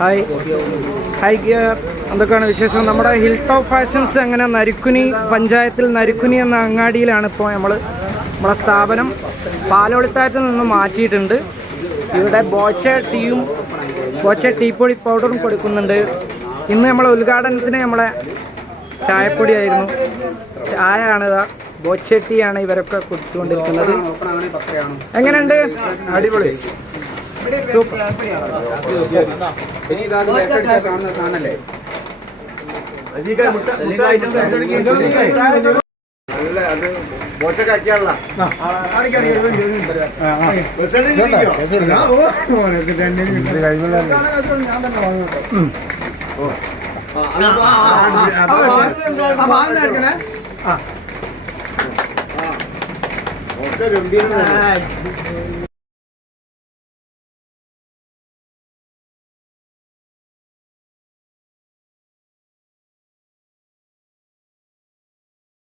Hi hi gear എന്തൊക്കെയാണ് വിശേഷം? നമ്മുടെ ഹിൽ ടോപ്പ് ഫാഷൻസ് അങ്ങനെ നരുക്കുനി പഞ്ചായത്തിൽ നരുക്കുനി എന്ന അങ്ങാടിയിലാണ് ഇപ്പോൾ നമ്മൾ നമ്മുടെ സ്ഥാപനം പാലോളിത്തായത്തിൽ നിന്ന് മാറ്റിയിട്ടുണ്ട്. ഇവിടെ ബോച്ച ടീയും ബോച്ച ടീപ്പൊടി പൗഡറും കൊടുക്കുന്നുണ്ട്. ഇന്ന് നമ്മളെ ഉദ്ഘാടനത്തിന് നമ്മളെ ചായപ്പൊടിയായിരുന്നു. ചായ ആണ് ബോച്ച ടീ ആണ് ഇവരൊക്കെ കുടിച്ചുകൊണ്ടിരിക്കുന്നത്. എങ്ങനെയുണ്ട്? അടിപൊളി. സൂപ്പർ ഇനി ഇതാ കാണുന്ന സാധനല്ലേ നല്ല അത് ബോച്ചക്കാക്കിയാണല്ലോ